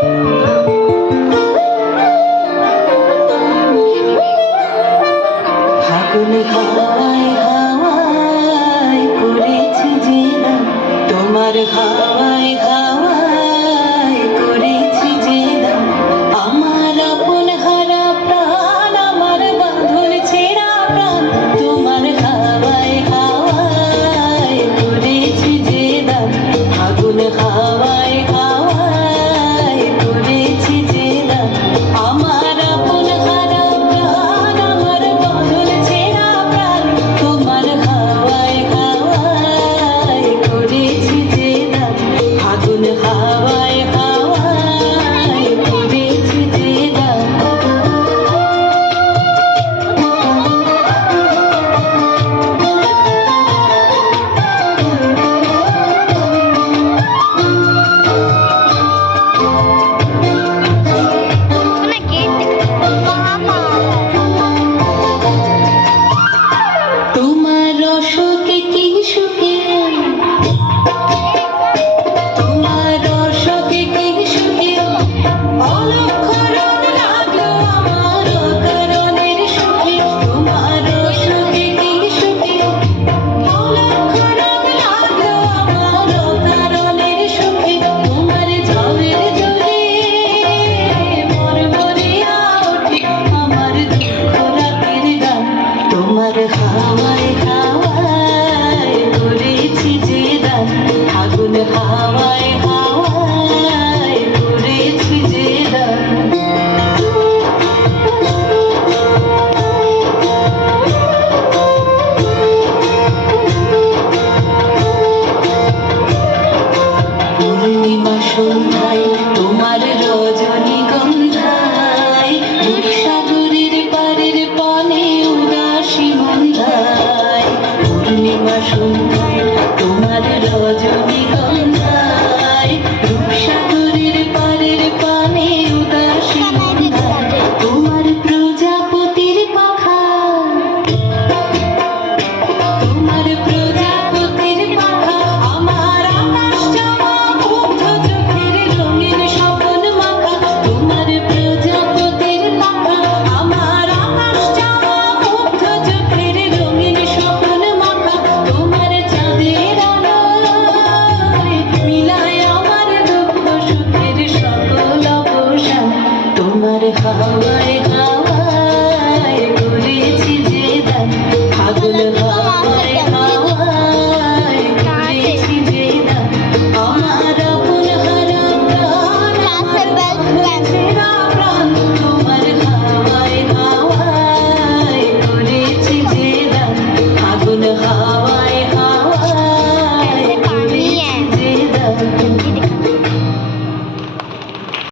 ফাগুন হাওয়ায় হাওয়ায় করেছি যে দাম, তোমার হাওয়ায় হাওয়ায় করেছি যে দাম। আমার আপন হারা প্রাণ, আমার বাঁধন ছেঁড়া প্রাণ, তোমার হাওয়ায় হাওয়ায় করেছি যে দাম। ফাগুন হাওয়ায় হাওয়ায় করেছি যে দাম। আমার আপন হারা প্রাণ, আমার বাঁধন ছেঁড়া প্রাণ, তোমার হাওয়ায় হাওয়ায় করেছি যে দাম। ফাগুন হাওয়ায় হাওয়ায় করেছি যে দাম। তোমার রসকে কি সুখে, তোমার রসকে কি সুখে, অলক্ষ রং লাগলো আমার অকারণের সুখে। তোমার রসকে কি সুখে, অলক্ষ রং লাগলো আমার অকারণের সুখে। তোমার ঝড়ের জোরে মরমরিয়া ওঠে আমার দুঃখ রাতের গান। তোমার হাওয়ায় হাওয়ায় করেছি যে দান। ফাগুন হাওয়ায় হাওয়ায় করেছি যে দান। পূর্ণিমা সন্ধ্যায় তোমার রজনীগন্ধায়, রূপসাগরের পারের পানে উদাসী মন্ধায়। পূর্ণিমা সন্ধ্যায় তোমার রজনীগন্ধায়, রূপসাগরের পারের পানে উদাসী মন্ধায়। তোমার প্রজাপতির পাখা, তোমার প্রজাপতির পাখা, আমার আকাশ চাওয়া মুগ্ধ চোখের রঙিন স্বপন মাখা। তোমার প্রজাপতির পাখা, আমার আকাশ চাওয়া মুগ্ধ চোখের রঙিন স্বপন মাখা। তোমার চাঁদের আলোয় মিলায় আমার দুঃখ সুখের সকল অবসান। তোমার হাওয়া